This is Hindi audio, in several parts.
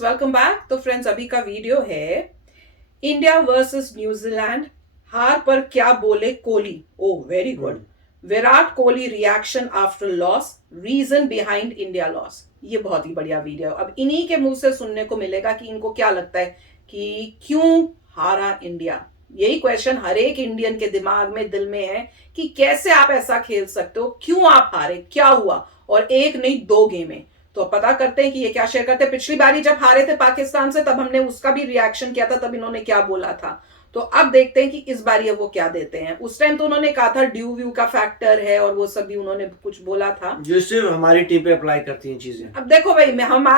Friends, welcome back. तो फ्रेंड्स, अभी का वीडियो है इंडिया वर्सेस न्यूजीलैंड। हार पर क्या बोले Kohli. Oh very good. Virat Kohli reaction after loss, reason behind India loss. ये बहुत ही बढ़िया वीडियो। अब इन्हीं के मुंह से सुनने को मिलेगा कि इनको क्या लगता है कि क्यों हारा इंडिया। यही क्वेश्चन हर एक इंडियन के दिमाग में, दिल में है कि कैसे आप ऐसा खेल सकते हो, क्यों आप हारे, क्या हुआ। और एक नहीं दो गेमें। तो पता करते हैं कि ये क्या शेयर करते हैं। पिछली बारी जब हारे थे पाकिस्तान से, तब हमने उसका भी रिएक्शन किया था, तब इन्होंने क्या बोला था। तो अब देखते हैं कि इस बार ये वो क्या देते हैं। उस टाइम तो उन्होंने कहा था ड्यू व्यू का फैक्टर है और वो सब भी उन्होंने कुछ बोला था, जो सिर्फ हमारी टीम पे अप्लाई करती हैं चीजें। अब देखो भाई,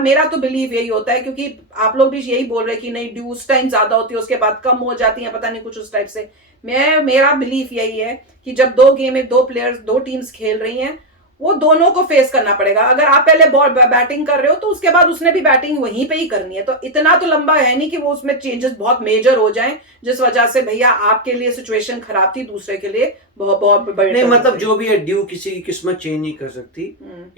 मेरा तो बिलीव यही होता है, क्योंकि आप लोग भी यही बोल रहे हैं कि नहीं ड्यू उस टाइम ज्यादा होती है, उसके बाद कम हो जाती है, पता नहीं कुछ उस टाइप से। मेरा बिलीफ यही है कि जब दो गेम में दो प्लेयर्स, दो टीम्स खेल रही हैं, वो दोनों को फेस करना पड़ेगा। अगर आप पहले बॉल बैटिंग कर रहे हो तो उसके बाद उसने भी बैटिंग वहीं पे ही करनी है। तो इतना तो लंबा है नहीं कि वो उसमें चेंजेस बहुत मेजर हो जाएं, जिस वजह से भैया आपके लिए सिचुएशन खराब थी, दूसरे के लिए बहुत बहुत बड़ी नहीं, मतलब जो भी है, ड्यू किसी की किस्मत चेंज नहीं कर सकती।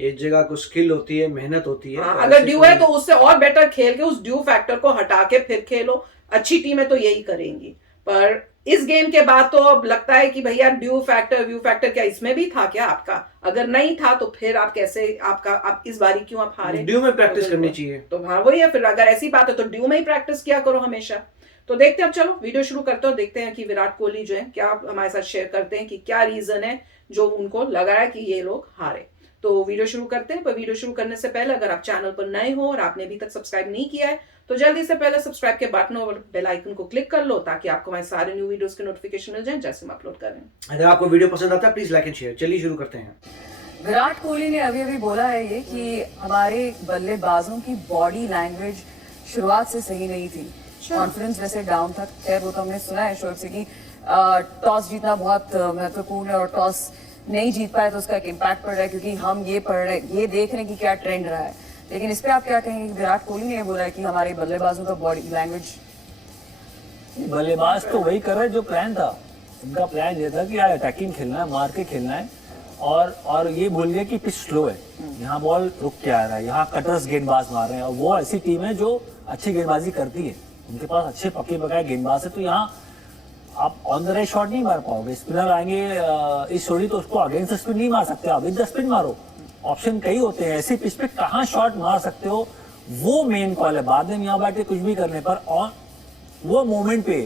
एक जगह को स्किल होती है, मेहनत होती है। अगर ड्यू है तो उससे और बेटर खेल के उस ड्यू फैक्टर को हटा के फिर खेलो। अच्छी टीमें तो यही करेंगी। पर इस गेम के बाद तो अब लगता है कि भैया ड्यू फैक्टर व्यू फैक्टर क्या इसमें भी था क्या आपका? अगर नहीं था तो फिर आप कैसे, आप इस बारी क्यों आप हारे? ड्यू में प्रैक्टिस करनी चाहिए। तो हाँ वही है, फिर अगर ऐसी बात है तो ड्यू में ही प्रैक्टिस किया करो हमेशा। तो देखते हैं, अब चलो वीडियो शुरू करते हो, देखते हैं कि विराट कोहली जो है क्या हमारे साथ शेयर करते हैं कि क्या रीजन है जो उनको लगा है कि ये लोग हारे। तो वीडियो शुरू करते हैं। पर वीडियो शुरू करने से पहले अगर आप चैनल पर नए हो और आपने अभी तक सब्सक्राइब नहीं किया है तो जल्दी से पहले सब्सक्राइब के बटन और बेल आइकन को क्लिक कर लो, ताकि आपको हमारे सारे न्यू वीडियोस के नोटिफिकेशन मिल जाएं जैसे हम अपलोड करें। अगर आपको वीडियो पसंद आता है प्लीज लाइक एंड शेयर। चलिए शुरू करते हैं। विराट कोहली ने अभी बोला है ये कि हमारे बल्लेबाजों की बॉडी लैंग्वेज शुरुआत से सही नहीं थी, कॉन्फिडेंस वैसे डाउन था। खैर वो तो हमने सुना है शोएब से कि टॉस जीतना बहुत महत्वपूर्ण है और टॉस नहीं जीत पाए तो उसका एक इम्पैक्ट पड़ रहा है, क्योंकि हम ये देख रहे हैं कि क्या ट्रेंड रहा है। लेकिन इस पे आप क्या कहेंगे? विराट कोहली ने बोला है कि हमारे बल्लेबाजों का बॉडी लैंग्वेज, बल्लेबाज तो वही कर रहे जो प्लान था। उनका प्लान ये था कि यार अटैकिंग खेलना है, मार के खेलना है, और ये भूल गए कि पिच स्लो है, यहाँ बॉल रुक के आ रहा है, यहाँ कटर्स गेंदबाज मार रहे हैं। और वो ऐसी टीम है जो अच्छी गेंदबाजी करती है, उनके पास अच्छे पक्के पकाए गेंदबाज है। तो यहाँ आप ऑन द राइट शॉट नहीं मार पाओगे। स्पिनर आएंगे इस छोड़ी तो उसको अगेंस्ट स्पिन नहीं मार सकते आप, विद द स्पिन मारो। ऑप्शन कई होते हैं, ऐसी पिच पे कहाँ शॉट मार सकते हो, वो मेन कॉल है। बाद में यहाँ बैठ के कुछ भी करने पर ऑन वो मोमेंट पे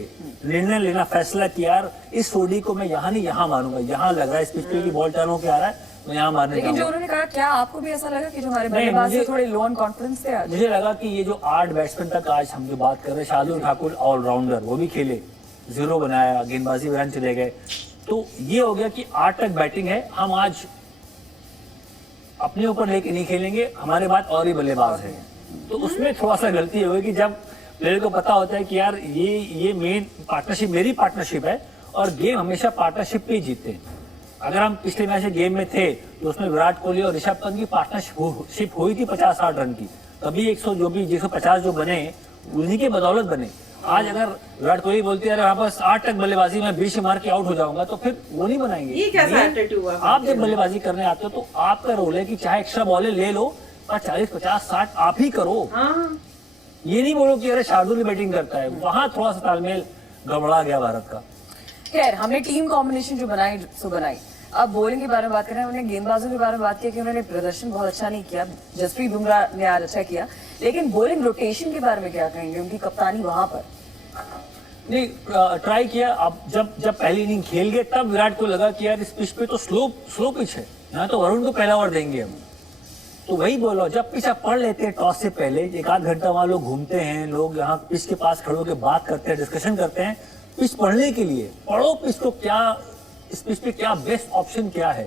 निर्णय लेना, फैसला किया यार इस सोडी को मैं यहाँ नहीं यहाँ मारूंगा, यहाँ लग रहा है इस पिच पे की बॉल टर्न होके आ रहा है तो यहाँ मारने। लेकिन जो उन्होंने कहा, क्या आपको भी ऐसा लगा कि जो हमारे बल्लेबाज थोड़े लो ऑन कॉन्फिडेंस थे आज? मुझे लगा कि ये जो 8 बैट्समैन तक आज हम जो बात कर रहे हैं, शार्दुल ठाकुर ऑलराउंडर वो भी खेले, 0 बनाया, गेंदबाजी में रन चले गए, तो ये हो गया कि 8 तक बैटिंग है। हम आज अपने ऊपर लेके नहीं खेलेंगे, हमारे बाद और ही बल्लेबाज है। तो उसमें थोड़ा सा गलती हो गई कि जब प्लेयर को पता होता है कि यार ये मेन पार्टनरशिप, मेरी पार्टनरशिप है और गेम हमेशा पार्टनरशिप पे ही जीतते हैं। अगर हम पिछले मैच गेम में थे तो उसमें विराट कोहली और ऋषभ पंत की पार्टनरशिप हुई थी 50-60 रन की, तभी 150 जो बने उन्हीं के बदौलत बने। आज अगर विराट कोहली बोलती है यहाँ बस 8 तक बल्लेबाजी में 20 मार के आउट हो जाऊंगा, तो फिर वो नहीं बनाएंगे। ये कैसा एटीट्यूड हुआ? आप जब बल्लेबाजी करने आते हो तो आपका रोल है कि चाहे एक्स्ट्रा बॉलें ले लो पर 40-50-60 आप ही करो। ये नहीं बोलो कि अरे शार्दुल ही बैटिंग करता है। वहां थोड़ा सा तालमेल गड़बड़ा गया भारत का। खैर, हमने टीम कॉम्बिनेशन जो बनाई। अब बॉलिंग के बारे में बात करें, हमने गेंदबाजों के बारे में बात किया कि उन्होंने प्रदर्शन बहुत अच्छा नहीं किया। जसप्रीत बुमराह ने आज अच्छा किया, लेकिन बॉलिंग रोटेशन के बारे में क्या कहेंगे? उनकी कप्तानी वहां पर नहीं ट्राई किया। अब जब पहली इनिंग खेल गए तब विराट को लगा कि यार इस पिच पे तो स्लो पिच है, यहाँ तो वरुण को पहला ओवर देंगे हम। तो वही बोलो, जब पिच आप पढ़ लेते हैं टॉस से पहले 1-8 घंटा वहां लोग घूमते हैं, लोग यहाँ पिच के पास खड़े होकर बात करते हैं, डिस्कशन करते हैं पिच पढ़ने के लिए। पढ़ो पिच को, क्या इस पिच पे क्या बेस्ट ऑप्शन क्या है।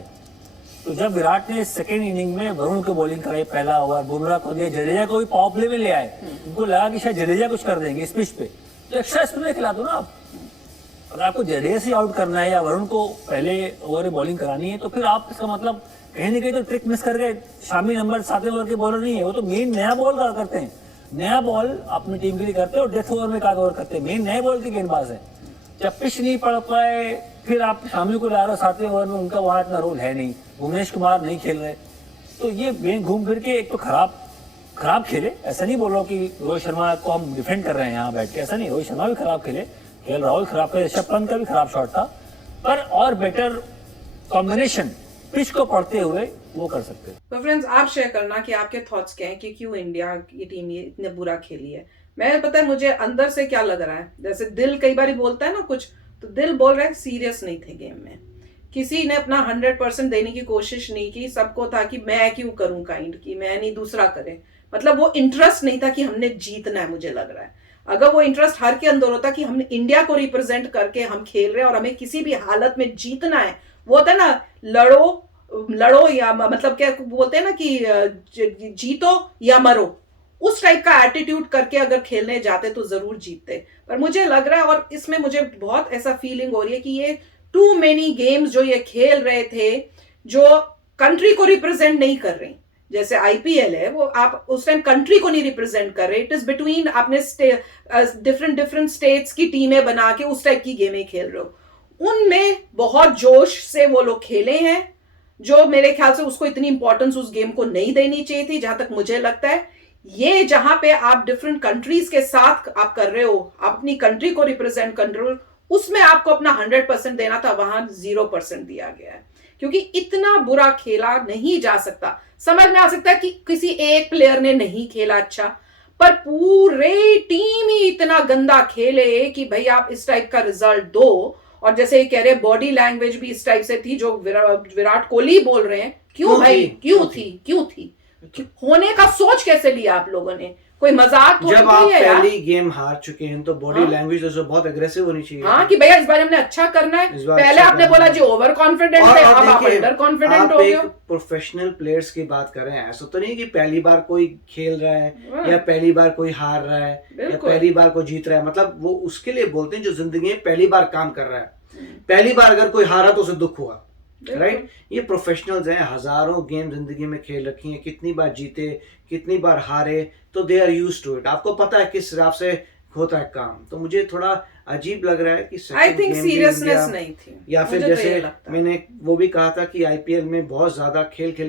तो जब विराट ने सेकेंड इनिंग में वरुण को बॉलिंग कराई, पहला ओवर बुमराह को दिया, जडेजा को भी पावर प्ले में ले आए, उनको लगा कि शायद जडेजा कुछ कर देंगे इस पिच पे, तो एक्स्ट्रा स्पिनर खिला दो ना आप। अगर आपको जडेजा से आउट करना है या वरुण को पहले ओवर में बॉलिंग करानी है तो फिर आप इसका मतलब कहीं ना कहीं तो ट्रिक मिस कर गए। शामी नंबर 7वें ओवर के बॉलर नहीं है, वो तो मेन नया बॉल करते हैं, नया बॉल अपनी टीम के लिए करते हैं और डेथ ओवर में का कवर करते हैं, मेन नए बॉल के गेंदबाज है। जब पिच नहीं पड़ पाए फिर आप शामी को ला रहे हो 7वें ओवर में, उनका वहां इतना रोल है नहीं, भुवनेश कुमार नहीं खेल रहे, तो ये गेम घूम फिर के एक तो खराब खराब खेले, ऐसा नहीं बोल रहा हूँ कि रोहित शर्मा को हम डिफेंड कर रहे हैं यहाँ बैठ के, ऐसा नहीं, रोहित शर्मा भी खराब खेले, केएल राहुल खराब खेले, ऋषभ पंत का भी खराब शॉट था, पर और बेटर कॉम्बिनेशन पिच को पढ़ते हुए वो कर सकते हैं। तो फ्रेंड्स, आप शेयर करना कि आपके थॉट्स क्या हैं कि क्यों इंडिया की टीम ये इतने बुरा खेली है। मैं पता है मुझे अंदर से क्या लग रहा है, जैसे दिल कई बार बोलता है ना कुछ, तो दिल बोल रहा है सीरियस नहीं थे गेम में, किसी ने अपना 100% देने की कोशिश नहीं की, सबको था कि मैं क्यों करूं काइंड की, मैं नहीं दूसरा करे, मतलब वो इंटरेस्ट नहीं था कि हमने जीतना है। मुझे लग रहा है अगर वो इंटरेस्ट हर के अंदर होता कि हमने इंडिया को रिप्रेजेंट करके हम खेल रहे हैं और हमें किसी भी हालत में जीतना है, वो होता है ना लड़ो या मतलब क्या बोलते हैं ना कि जीतो या मरो, उस टाइप का एटीट्यूड करके अगर खेलने जाते तो जरूर जीतते। पर मुझे लग रहा है और इसमें मुझे बहुत ऐसा फीलिंग हो रही है कि ये टू मेनी गेम्स जो ये खेल रहे थे जो कंट्री को रिप्रेजेंट नहीं कर रही, जैसे आईपीएल है वो आप उस टाइम कंट्री को नहीं रिप्रेजेंट कर रहे, इट इज बिटवीन आपने डिफरेंट स्टेट्स की टीमें बना के उस टाइप की गेमें खेल रहे हो। उनमें बहुत जोश से वो लोग खेले हैं, जो मेरे ख्याल से उसको इतनी इंपॉर्टेंस उस गेम को नहीं देनी चाहिए थी, जहां तक मुझे लगता है। ये जहां पे आप डिफरेंट कंट्रीज के साथ आप कर रहे हो, अपनी कंट्री को रिप्रेजेंट कर रहे हो, उसमें आपको अपना 100% देना था, वहां 0% दिया गया है, क्योंकि इतना बुरा खेला नहीं जा सकता। समझ में आ सकता है कि किसी एक प्लेयर ने नहीं खेला अच्छा, पर पूरे टीम ही इतना गंदा खेले कि भाई आप इस टाइप का रिजल्ट दो। और जैसे ये कह रहे बॉडी लैंग्वेज भी इस टाइप से थी जो विराट कोहली बोल रहे हैं, क्यों भाई क्यों थी होने का सोच कैसे लिया आप लोगों ने, कोई मजाक तो जब आप नहीं है यार। पहली गेम हार चुके हैं तो बॉडी लैंग्वेज तो बहुत एग्रेसिव होनी चाहिए। हाँ कि भैया इस बार हमने अच्छा करना है, पहले आपने बोला जी ओवर कॉन्फिडेंट है, अब आप अंडर कॉन्फिडेंट हो गए। आप प्रोफेशनल प्लेयर्स की बात कर रहे हैं, ऐसा तो नहीं कि पहली बार कोई खेल रहा है या पहली बार कोई हार रहा है या पहली बार कोई जीत रहा है, मतलब वो उसके लिए बोलते हैं जो जिंदगी में पहली बार काम कर रहा है। पहली बार अगर कोई हारा तो उसे दुख हुआ, राइट। ये प्रोफेशनल्स हैं, हजारों गेम जिंदगी में खेल रखी हैं, कितनी बार जीते कितनी बार हारे, तो they are used to it, आपको पता है किस हिसाब से होता है काम। तो मुझे थोड़ा अजीब लग रहा है कि आई थिंक सीरियसनेस नहीं थी, या फिर जैसे मैंने वो भी कहा था कि आईपीएल में बहुत ज्यादा खेल खेल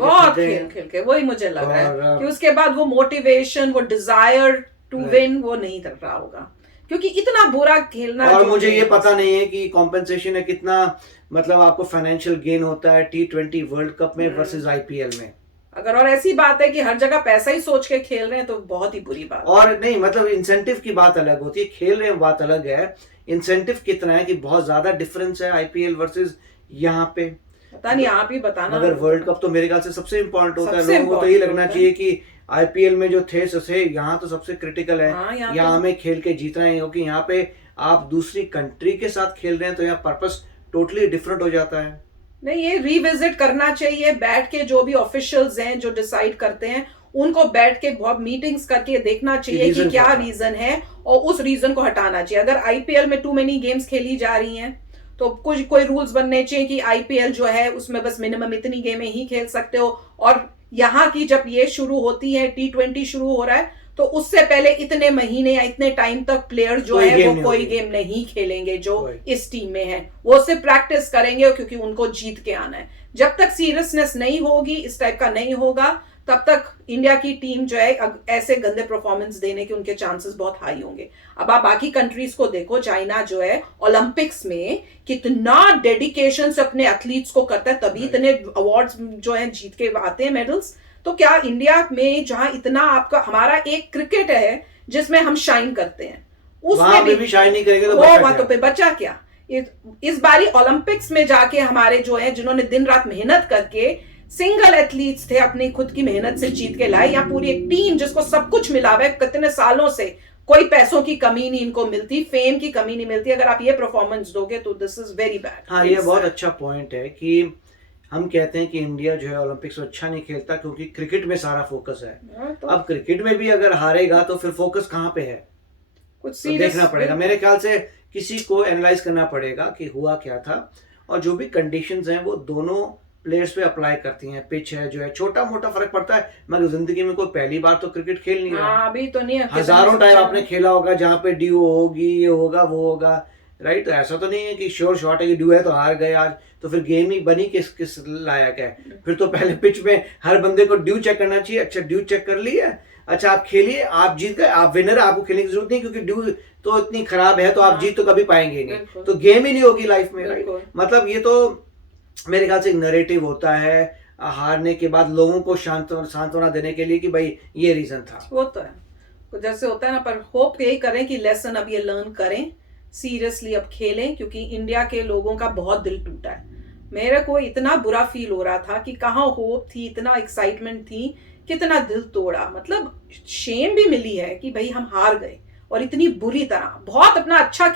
के वही मुझे लग रहा है कि उसके बाद वो मोटिवेशन, वो डिजायर टू विन वो नहीं कर रहा होगा, क्योंकि इतना बुरा खेलना। और मुझे ये पता नहीं है कि कॉम्पेंसेशन है कितना, मतलब आपको फाइनेंशियल गेन होता है T20 वर्ल्ड कप में वर्सेस आईपीएल में। अगर और ऐसी बात है कि हर जगह पैसा ही सोच के खेल रहे हैं तो बहुत ही बुरी बात। और नहीं, मतलब इंसेंटिव की बात अलग होती है, खेल रहे हैं बात अलग है, इंसेंटिव कितना है कि बहुत ज्यादा डिफरेंस है आईपीएल वर्सेस यहाँ पे। पता नहीं, आप ही बताना। मगर वर्ल्ड कप तो मेरे ख्याल से सबसे इंपॉर्टेंट होता है, लोगों को तो यही लगना चाहिए कि आईपीएल में जो थे ससे यहाँ तो सबसे क्रिटिकल है, यहाँ हमें खेल के जीतना है, क्योंकि यहाँ पे आप दूसरी कंट्री के साथ खेल रहे हैं तो यहाँ पर्पस टोटली डिफरेंट हो जाता है। नहीं, ये रिविजिट करना चाहिए, बैठ के जो भी ऑफिशियल्स हैं जो डिसाइड करते हैं उनको बैठ के बहुत मीटिंग्स करके देखना चाहिए कि क्या रीजन है और उस रीजन को हटाना चाहिए। अगर आईपीएल में टू मेनी गेम्स खेली जा रही हैं तो कुछ कोई रूल्स बनने चाहिए कि आईपीएल जो है उसमें बस मिनिमम इतनी गेमें ही खेल सकते हो, और यहाँ की जब ये शुरू होती है T20 शुरू हो रहा है तो उससे पहले इतने महीने या इतने टाइम तक प्लेयर जो है वो कोई गेम नहीं खेलेंगे जो इस टीम में है, वो सिर्फ प्रैक्टिस करेंगे क्योंकि उनको जीत के आना है। जब तक सीरियसनेस नहीं होगी, इस टाइप का नहीं होगा, तब तक इंडिया की टीम जो है ऐसे गंदे परफॉर्मेंस देने के उनके चांसेस बहुत हाई होंगे। अब आप बाकी कंट्रीज को देखो, चाइना जो है ओलंपिक्स में कितना डेडिकेशन से अपने एथलीट्स को करता है, तभी इतने अवार्ड्स जो है जीत के आते हैं, मेडल्स। तो क्या इंडिया में जहां इतना आपका हमारा एक क्रिकेट है जिसमें हम शाइन करते हैं, उसमें भी शाइन नहीं करेंगे तो बचा क्या। इस बारी ओलंपिक्स में जाके हमारे जो है जिन्होंने दिन रात मेहनत करके सिंगल एथलीट्स थे, अपनी खुद की मेहनत से जीत के लाए, या पूरी एक टीम जिसको सब कुछ मिला हुआ है कितने सालों से, कोई पैसों की कमी नहीं इनको मिलती, फेम की कमी नहीं मिलती। अगर आप ये परफॉर्मेंस दोगे तो दिस इज वेरी बैड। हाँ, ये बहुत अच्छा पॉइंट है कि हम कहते हैं कि इंडिया जो है ओलंपिक्स में अच्छा नहीं खेलता क्योंकि क्रिकेट में सारा फोकस है। तो अब क्रिकेट में भी अगर हारेगा तो फिर फोकस कहाँ पे है, कुछ तो देखना पड़ेगा। मेरे ख्याल से किसी को एनालाइज करना पड़ेगा कि हुआ क्या था, और जो भी कंडीशंस हैं वो दोनों प्लेयर्स पे अप्लाई करती हैं। पिच है जो है, छोटा मोटा फर्क पड़ता है, मगर जिंदगी में कोई पहली बार तो क्रिकेट खेल नहीं रहा। अभी तो नहीं है, हजारों टाइम आपने खेला होगा जहाँ पे ड्यू होगी, ये होगा वो होगा, राइट। तो ऐसा तो नहीं है कि श्योर शॉट है कि ड्यू है तो हार गए आज, तो फिर गेम ही बनी किस लायक है। फिर तो पहले पिच में हर बंदे को ड्यू चेक करना चाहिए। अच्छा ड्यू चेक कर लिया, अच्छा आप खेलिए, आप जीत गए, आप विनर, आपको खेलने की जरूरत नहीं, क्योंकि ड्यू तो इतनी खराब है तो आप जीत तो कभी पाएंगे नहीं, बिल्कुल। तो गेम ही नहीं होगी लाइफ में, राइट। बिल्कुल। मतलब ये तो मेरे ख्याल से एक नरेटिव होता है हारने के बाद लोगों को सांत्वना देने के लिए कि भाई ये रीजन था। वो तो है, तो जैसे होता है ना, पर होप यही करें कि लेसन अब ये लर्न करें, सीरियसली अब खेलें, क्योंकि इंडिया के लोगों का बहुत दिल टूटा है। मेरे को इतना बुरा फील हो रहा था कि कहाँ होप थी, इतना एक्साइटमेंट थी, कितना दिल तोड़ा। मतलब शेम भी मिली है कि भाई हम हार गए, और इतनी बुरी तरह। बहुत अपना अच्छा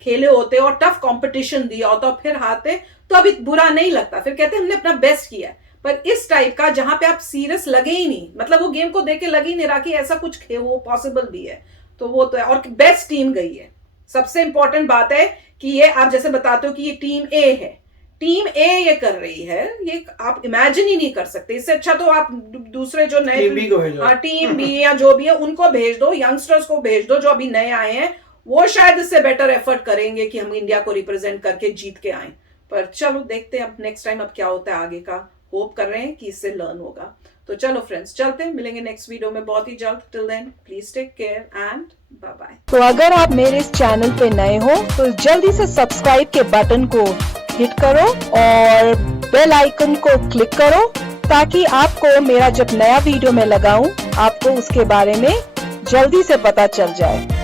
खेले होते और टफ कंपटीशन दिया होता और फिर हारते तो अभी बुरा नहीं लगता, फिर कहते हमने अपना बेस्ट किया। पर इस टाइप का जहां पे आप सीरियस लगे ही नहीं, मतलब वो गेम को देख के लगे ही नहीं रहा कि ऐसा कुछ वो पॉसिबल भी है, तो वो तो है। और बेस्ट टीम गई है, सबसे इंपॉर्टेंट बात है कि ये आप जैसे बताते हो कि ये टीम ए है, टीम ए ये कर रही है, ये आप इमेजिन ही नहीं कर सकते। इससे अच्छा तो आप दूसरे जो नए टीम बी को भेजो, हाँ टीम बी या जो भी है उनको भेज दो, यंगस्टर्स को भेज दो जो अभी नए आए हैं, वो शायद इससे बेटर एफर्ट करेंगे कि हम इंडिया को रिप्रेजेंट करके जीत के आए। पर चलो देखते हैं अब नेक्स्ट टाइम अब क्या होता है आगे का, होप कर रहे हैं कि इससे लर्न होगा। तो चलो फ्रेंड्स, चलते हैं, मिलेंगे नेक्स्ट वीडियो में बहुत ही जल्द। Till then please take care and bye bye. तो अगर आप मेरे इस चैनल पे नए हो तो जल्दी से सब्सक्राइब के बटन को हिट करो और बेल आइकन को क्लिक करो, ताकि आपको मेरा जब नया वीडियो मैं लगाऊं आपको उसके बारे में जल्दी से पता चल जाए।